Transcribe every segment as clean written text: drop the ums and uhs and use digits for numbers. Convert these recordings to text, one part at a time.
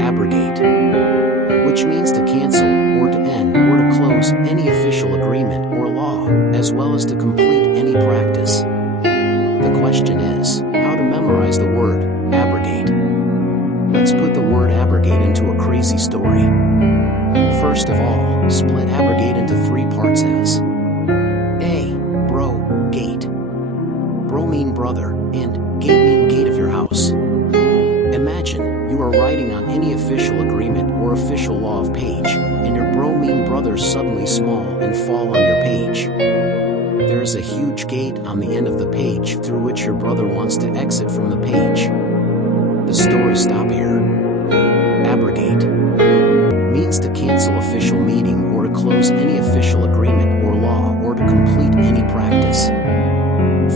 Abrogate, which means to cancel, or to end, or to close any official agreement or law, as well as to complete any practice. The question is, how to memorize the word abrogate. Let's put the word abrogate into a crazy story. First of all, split abrogate into 3 parts as A. Bro-gate. Bro mean brother, and gate mean gate of your house. Imagine, you are writing on any official agreement or official law of page, and your bro mean brothers suddenly small and fall on your page. There is a huge gate on the end of the page through which your brother wants to exit from the page. The story stop here. Abrogate means to cancel official meeting or to close any official agreement or law or to complete any practice.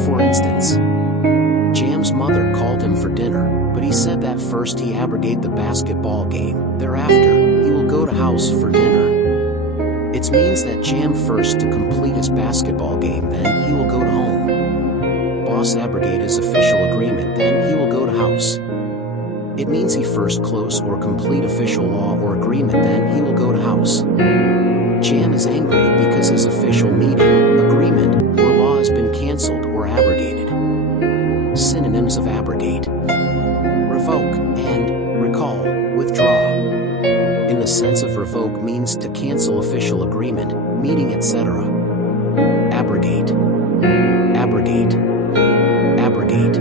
For instance, Jam's mother called him for dinner, but he said that first he abrogate the basketball game, thereafter, he will go to house for dinner. It means that Jam first to complete his basketball game, then he will go to home. Boss abrogate his official agreement, then he will go to house. It means he first close or complete official law or agreement, then he will go to house. Jam is angry because his official meeting, agreement, or law has been cancelled or abrogated. Synonyms of abrogate: revoke and recall, withdraw. In the sense of revoke means to cancel official agreement, meeting, etc. Abrogate, abrogate, abrogate.